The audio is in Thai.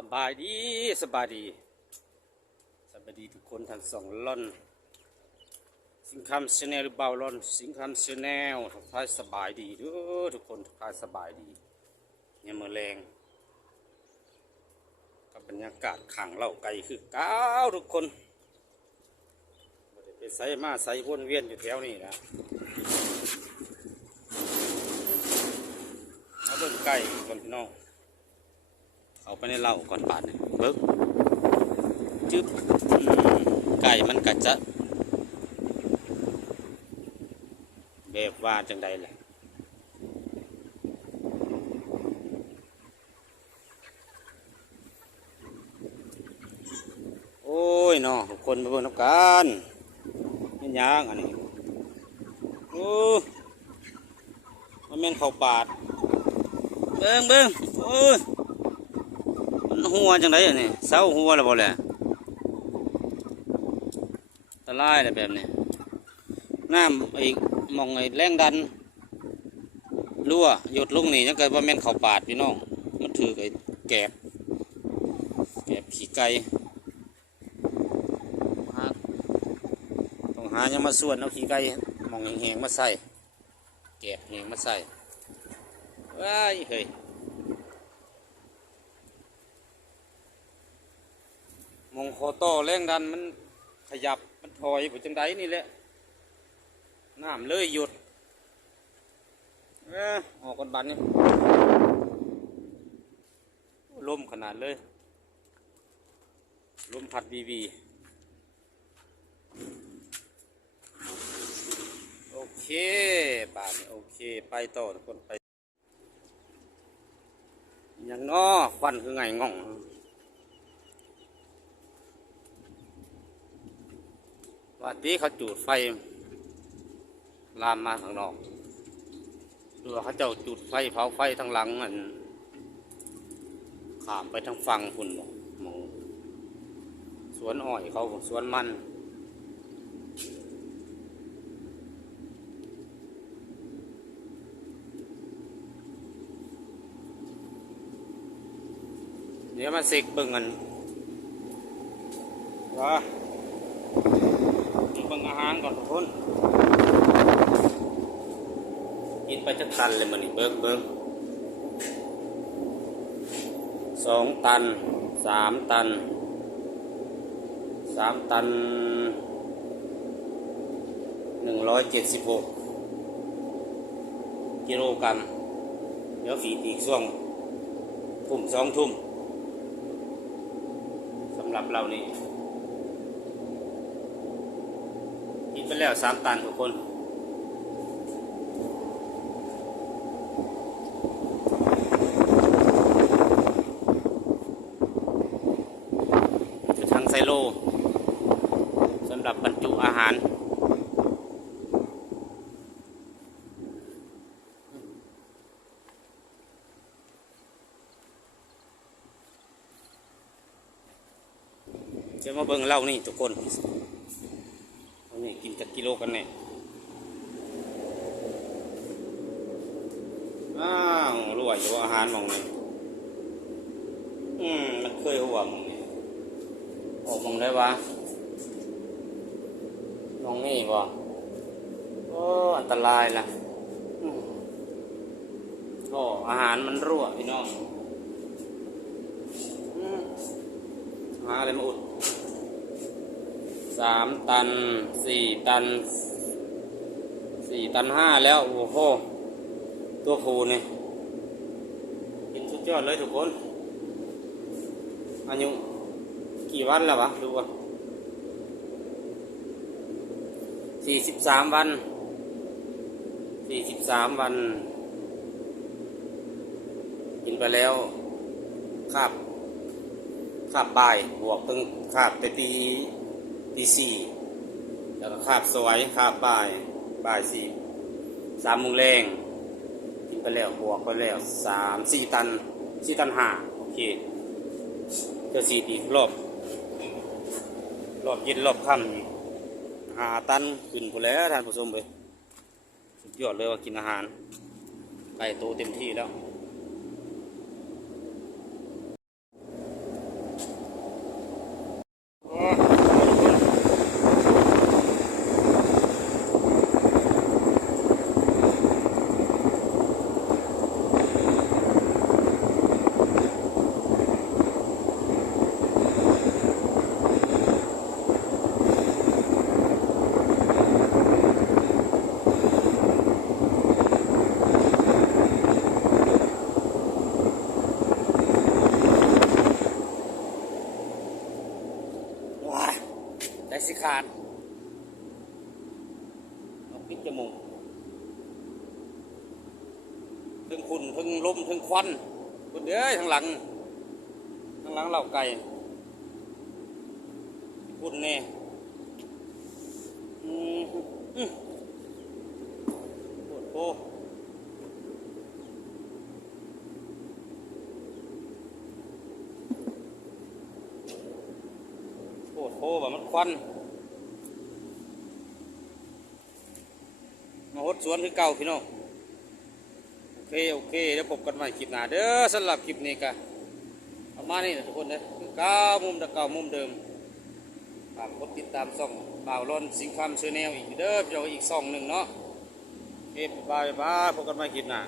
สบายดีสบายดีสบายดีทุกคนทั้งสองล่อนสิงคำชาแนลหรือเบาล่อนสิงคำชาแนลทุกท่านสบายดีด้อทุกคนทุกท่านสบายดีเนี่ยมือแรงกับบรรยากาศขังเล่าไก่คือเก้าวทุกคนได้ไปใส่มาใส่วนเวียนอยู่แถวนี้นะมาเบิ่งไก่ก่อนพี่น้อง เอาไปในเหล้าก่อนบาดเบิ้งจึ๊บไก่มันกัจะแบบว่าจังใดแหละโอ้ยเนาะคนมาเบิ่งน้ำกันนี่ยางอันนี้โอ้มันแม่นเขาปาด เบิ่งเบิ่งโอ้ย มันหัวจังไดอันนี้เสาหัวแล้วบ่แหละตะลายแล้วแบบนี้น้ำไอ้มองไอ้แรงดันรั่วหยดลงนี่ยังเกิดว่าแม่นเข้าปาดพี่น้องมันถือไอ้แกบแกบขี้ไก่ต้องหายังมาส่วนเอาขี้ไก่มองแหงๆมาใส่แกบแหงมาใส่ว้ายเฮ้ย มองคอต่อแรงดันมันขยับมันถอยไปจังใดนี่แหละน้ำเลยหยุดอออกกันบันนี่ลมขนาดเลยลมพัดบีบีโอเคบาทนี่โอเค ไปต่อทุกคนไปย่างน้อควันคือไงง่อง ว่าตีเขาจูดไฟลามมาข้างนอกหรือว่าเขาเจ้าจุดไฟเผาไฟทางหลังอันขามไปทางฝั่งคุณบอกมองสวนอ้อยเขาสวนมันเดี๋ยวมาเสกบิ่งกันว่า อาหารก่อนทุกคนกินไปจักตันเลยมันนี่เบิ่งเบิ่งสองตันสามตันสามตันหนึ่งร้อยเจ็ดสิบหกกิโลกรัมเดี๋ยวฝีอีกช่วงทุ่มสองทุ่มสำหรับเรานี่กิน ไปแล้วสามตันทุกคนคือทางไซโลสำหรับบรรจุอาหารจะมาเบิ่งเล่านี่ทุกคน กินจักกิโลกันเนี่ยอ้าวรวอยู่อาหารมองนี่อืมมันเคยหัวมองนี่ออกมองได้วะมองนี่บ่โอ้อันตรายล่ะอืมก็อาหารมันรั่วพี่น้องอืมหาอะไรมาอุด สามตันสี่ตันสี่ตันห้าแล้ว โอ้โห ตัวผูนี่กินสุดยอดเลยทุกคนอายุกี่วันแล้ววะ ดูว่าสี่สิบสามวันสี่สิบสามวัน กินไปแล้วคาบคาบบ่าย บวกตั้งคาบไปตี ตีสี่แล้วก็คาบสวยคาบบ่ายบ่ายสี่สามโมงแรงกินไปแล้วบวกไปแล้วสามสี่ตันสี่ตันห้าโอเคเจะสีดีรอบรอบเย็นรอบค่ำนี่หาตันขึ้นผู้แล้วท่านผู้ชมเลยสุดยอดเลยว่ากินอาหารไก่โตเต็มที่แล้ว ทั้งลมทั้งควันคุณเอ้ยทางหลังทางหลังเหล่าไก่พุ่นแน่อืมอืมโอ้โหโอ้โหแบบมันควันมาหดสวนคือเก่าพี่น้อง เคโอเคเดี๋ยวพบกันใหม่คลิปหน้าเด้อสำหรับคลิปนี้ก็ประมาณนี้นะทุกคนนะเก้ามุมตะเก่ามุมเดิมฝากกดติดตามส่องบ่าวร้อนสิงคำเชอแนลอีกเด้อเดี๋ยวอีกส่องหนึ่งเนาะเอเคบายบายพบกันใหม่คลิปหน้า